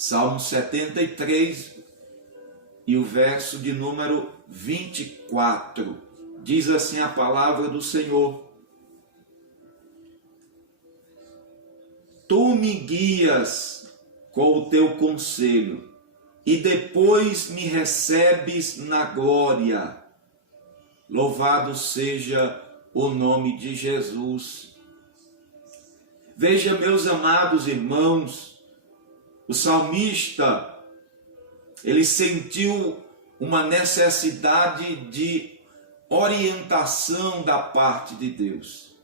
Salmo 73 e o verso de número 24. Diz assim a palavra do Senhor: Tu me guias com o teu conselho e depois me recebes na glória. Louvado seja o nome de Jesus. Veja, meus amados irmãos, o salmista, ele sentiu uma necessidade de orientação da parte de Deus.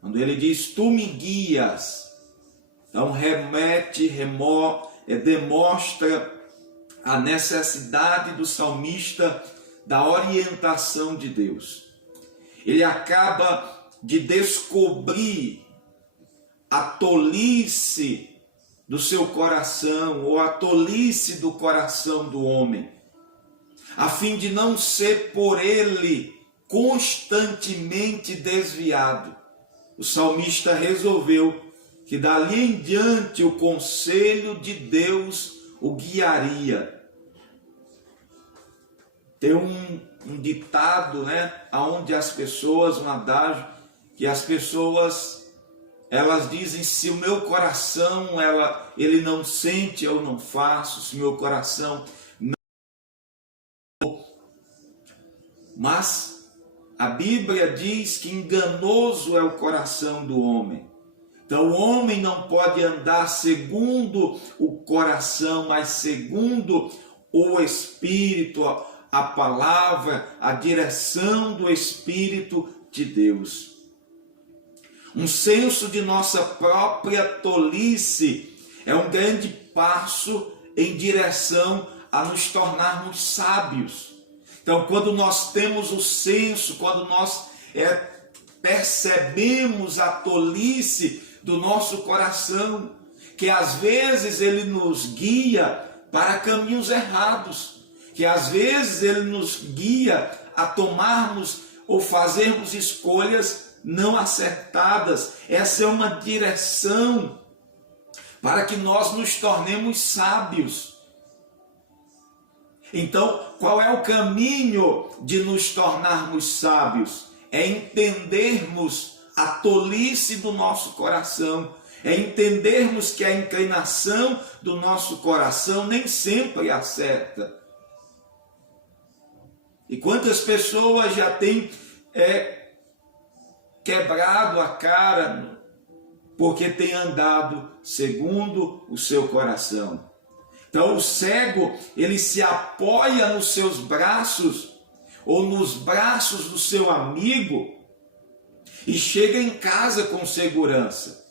Quando ele diz, tu me guias, então demonstra a necessidade do salmista da orientação de Deus. Ele acaba de descobrir a tolice do seu coração, ou a tolice do coração do homem, a fim de não ser por ele constantemente desviado. O salmista resolveu que dali em diante o conselho de Deus o guiaria. Tem um ditado, onde as pessoas, um adágio, que as pessoas, elas dizem, se o meu coração, ele não sente, eu não faço, se o meu coração não... Mas a Bíblia diz que enganoso é o coração do homem. Então o homem não pode andar segundo o coração, mas segundo o Espírito, a palavra, a direção do Espírito de Deus. Um senso de nossa própria tolice é um grande passo em direção a nos tornarmos sábios. Então, quando nós temos o senso, quando nós percebemos a tolice do nosso coração, que às vezes ele nos guia para caminhos errados, que às vezes ele nos guia a tomarmos ou fazermos escolhas não acertadas. Essa é uma direção para que nós nos tornemos sábios. Então, qual é o caminho de nos tornarmos sábios? É entendermos a tolice do nosso coração, é entendermos que a inclinação do nosso coração nem sempre acerta. E quantas pessoas já têm quebrado a cara porque têm andado segundo o seu coração. Então o cego, ele se apoia nos seus braços ou nos braços do seu amigo e chega em casa com segurança.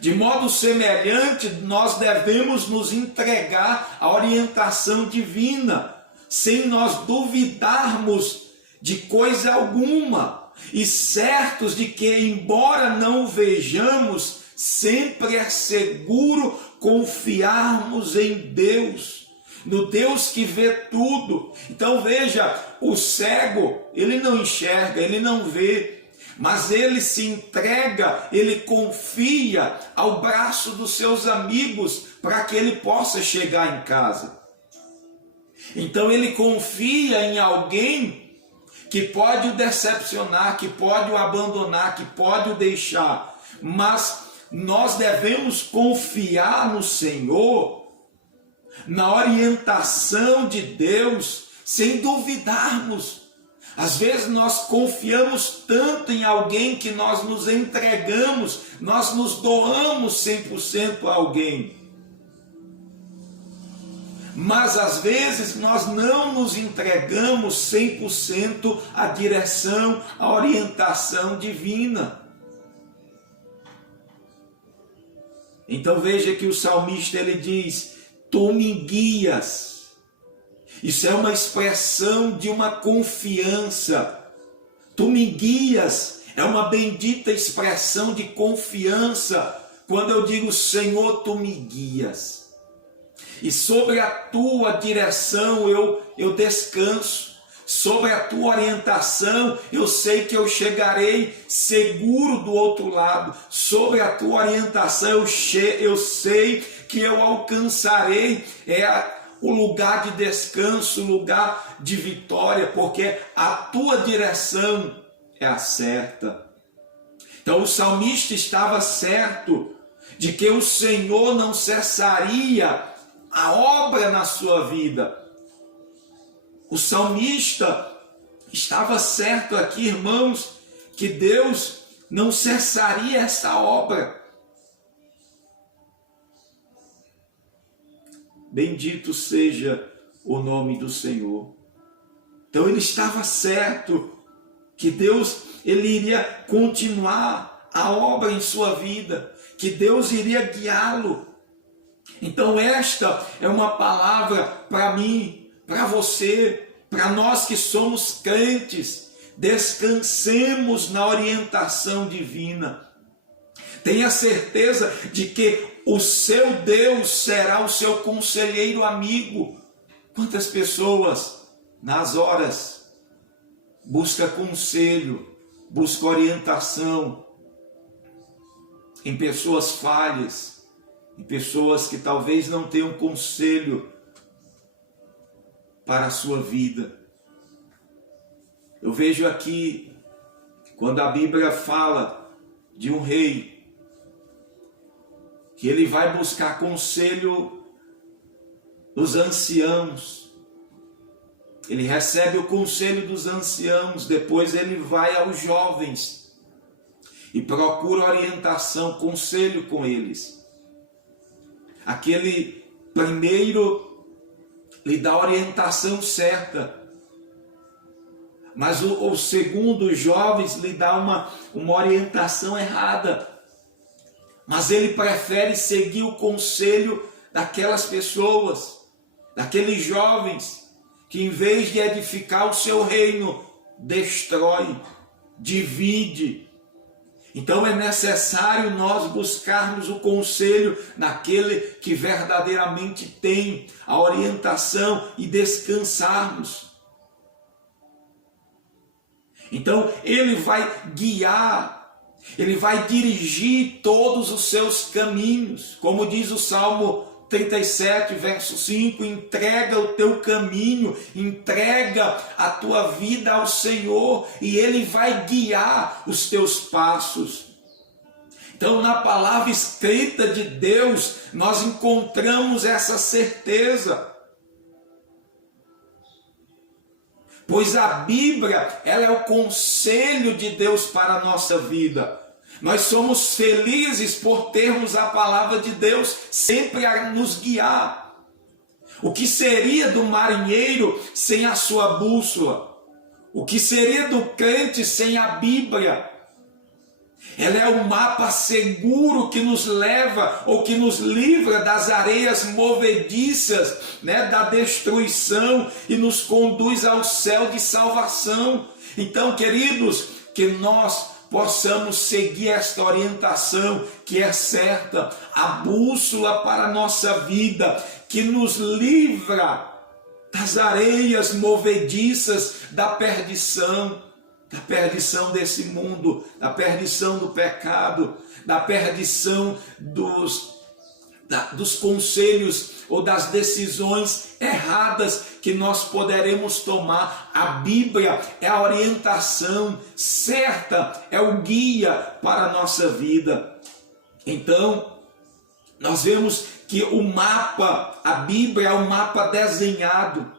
De modo semelhante, nós devemos nos entregar à orientação divina, sem nós duvidarmos de coisa alguma, e certos de que, embora não o vejamos, sempre é seguro confiarmos em Deus, no Deus que vê tudo. Então veja, o cego, ele não enxerga, ele não vê, mas ele se entrega, ele confia ao braço dos seus amigos para que ele possa chegar em casa. Então ele confia em alguém que pode o decepcionar, que pode o abandonar, que pode o deixar, mas nós devemos confiar no Senhor, na orientação de Deus, sem duvidarmos. Às vezes nós confiamos tanto em alguém que nós nos entregamos, nós nos doamos 100% a alguém. Mas às vezes nós não nos entregamos 100% à direção, à orientação divina. Então veja que o salmista ele diz, tu me guias. Isso é uma expressão de uma confiança. Tu me guias é uma bendita expressão de confiança. Quando eu digo, Senhor, tu me guias. E sobre a tua direção eu descanso. Sobre a tua orientação, eu sei que eu chegarei seguro do outro lado. Sobre a tua orientação, eu sei que eu alcançarei o lugar de descanso, o lugar de vitória, porque a tua direção é a certa. Então o salmista estava certo de que o Senhor não cessaria a obra na sua vida. O salmista estava certo aqui, irmãos, que Deus não cessaria essa obra. Bendito seja o nome do Senhor. Então ele estava certo que Deus ele iria continuar a obra em sua vida, que Deus iria guiá-lo. Então esta é uma palavra para mim, para você, para nós que somos crentes. Descansemos na orientação divina. Tenha certeza de que o seu Deus será o seu conselheiro amigo. Quantas pessoas nas horas busca conselho, busca orientação em pessoas falhas, em pessoas que talvez não tenham conselho para a sua vida. Eu vejo aqui, quando a Bíblia fala de um rei, que ele vai buscar conselho dos anciãos. Ele recebe o conselho dos anciãos, depois ele vai aos jovens e procura orientação, conselho com eles. Aquele primeiro lhe dá a orientação certa, mas o segundo, os jovens, lhe dá uma orientação errada. Mas ele prefere seguir o conselho daquelas pessoas, daqueles jovens, que em vez de edificar o seu reino, destrói, divide. Então é necessário nós buscarmos o conselho daquele que verdadeiramente tem a orientação e descansarmos. Então ele vai guiar, ele vai dirigir todos os seus caminhos. Como diz o Salmo 37, verso 5, entrega o teu caminho, entrega a tua vida ao Senhor e Ele vai guiar os teus passos. Então, na palavra escrita de Deus, nós encontramos essa certeza. Pois a Bíblia, ela é o conselho de Deus para a nossa vida. Nós somos felizes por termos a palavra de Deus sempre a nos guiar. O que seria do marinheiro sem a sua bússola? O que seria do crente sem a Bíblia? Ela é o mapa seguro que nos leva ou que nos livra das areias movediças, da destruição e nos conduz ao céu de salvação. Então, queridos, que nós possamos seguir esta orientação que é certa, a bússola para a nossa vida, que nos livra das areias movediças da perdição desse mundo, da perdição do pecado, da perdição dos conselhos ou das decisões erradas que nós poderemos tomar. A Bíblia é a orientação certa, é o guia para a nossa vida. Então, nós vemos que o mapa, a Bíblia é um mapa desenhado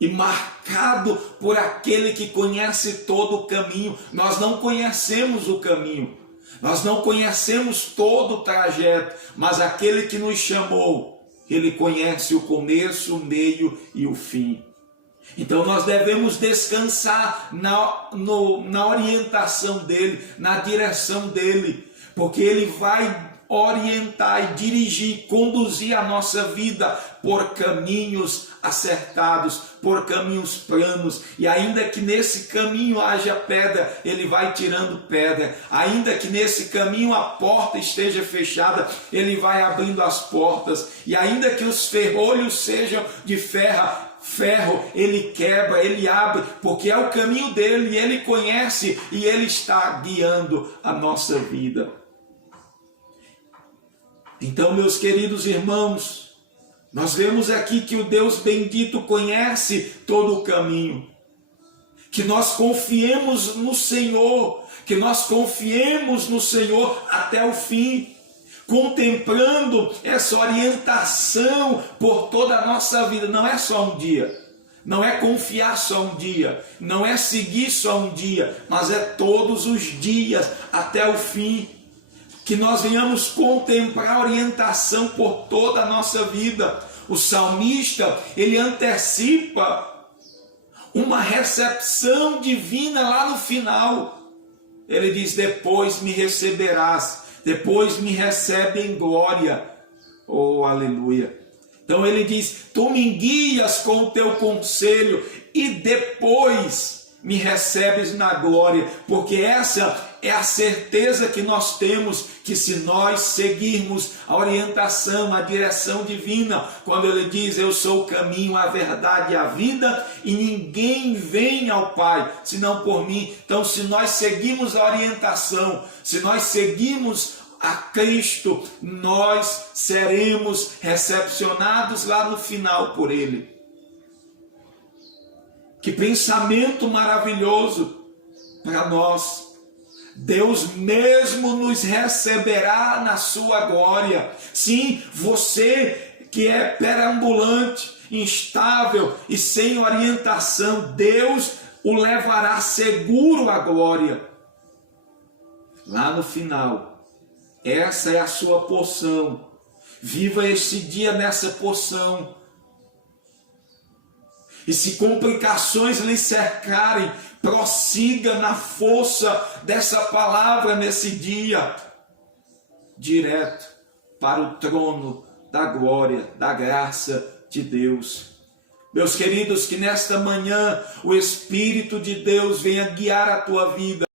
e marcado por aquele que conhece todo o caminho. Nós não conhecemos o caminho, nós não conhecemos todo o trajeto, mas aquele que nos chamou, ele conhece o começo, o meio e o fim. Então nós devemos descansar na orientação dele, na direção dele, porque ele vai orientar e dirigir, conduzir a nossa vida por caminhos acertados, por caminhos planos, e ainda que nesse caminho haja pedra, ele vai tirando pedra, ainda que nesse caminho a porta esteja fechada, ele vai abrindo as portas, e ainda que os ferrolhos sejam de ferro, ele quebra, ele abre, porque é o caminho dele, e ele conhece, e ele está guiando a nossa vida. Então, meus queridos irmãos, nós vemos aqui que o Deus bendito conhece todo o caminho. Que nós confiemos no Senhor, que nós confiemos no Senhor até o fim, contemplando essa orientação por toda a nossa vida. Não é só um dia, não é confiar só um dia, não é seguir só um dia, mas é todos os dias até o fim. Que nós venhamos contemplar a orientação por toda a nossa vida. O salmista, ele antecipa uma recepção divina lá no final. Ele diz: depois me receberás, depois me recebe em glória. Oh, aleluia! Então ele diz: tu me guias com o teu conselho e depois me recebes na glória, porque essa é a certeza que nós temos, que se nós seguirmos a orientação, a direção divina, quando ele diz: eu sou o caminho, a verdade e a vida, e ninguém vem ao Pai, senão por mim. Então, se nós seguimos a orientação, se nós seguimos a Cristo, nós seremos recepcionados lá no final por Ele. Que pensamento maravilhoso para nós! Deus mesmo nos receberá na sua glória. Sim, você que é perambulante, instável e sem orientação, Deus o levará seguro à glória. Lá no final, essa é a sua porção. Viva este dia nessa porção. E se complicações lhe cercarem, prossiga na força dessa palavra nesse dia, direto para o trono da glória, da graça de Deus. Meus queridos, que nesta manhã o Espírito de Deus venha guiar a tua vida,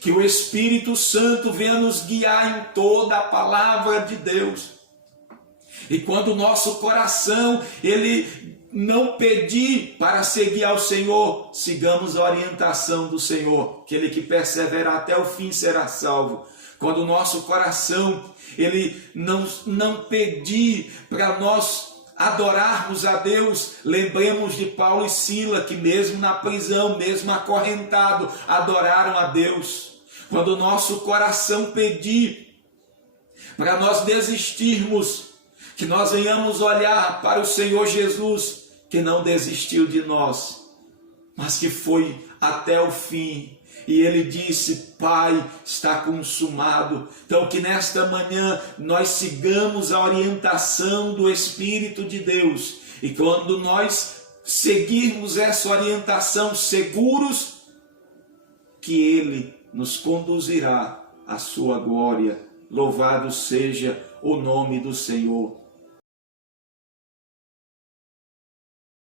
que o Espírito Santo venha nos guiar em toda a palavra de Deus. E quando o nosso coração, ele não pedir para seguir ao Senhor, sigamos a orientação do Senhor, aquele que persevera até o fim será salvo. Quando o nosso coração, ele não pedir para nós adorarmos a Deus, lembremos de Paulo e Sila, que mesmo na prisão, mesmo acorrentado, adoraram a Deus. Quando o nosso coração pedir para nós desistirmos, que nós venhamos olhar para o Senhor Jesus, que não desistiu de nós, mas que foi até o fim. E ele disse: Pai, está consumado. Então que nesta manhã nós sigamos a orientação do Espírito de Deus. E quando nós seguirmos essa orientação seguros, que Ele nos conduzirá à sua glória. Louvado seja o nome do Senhor.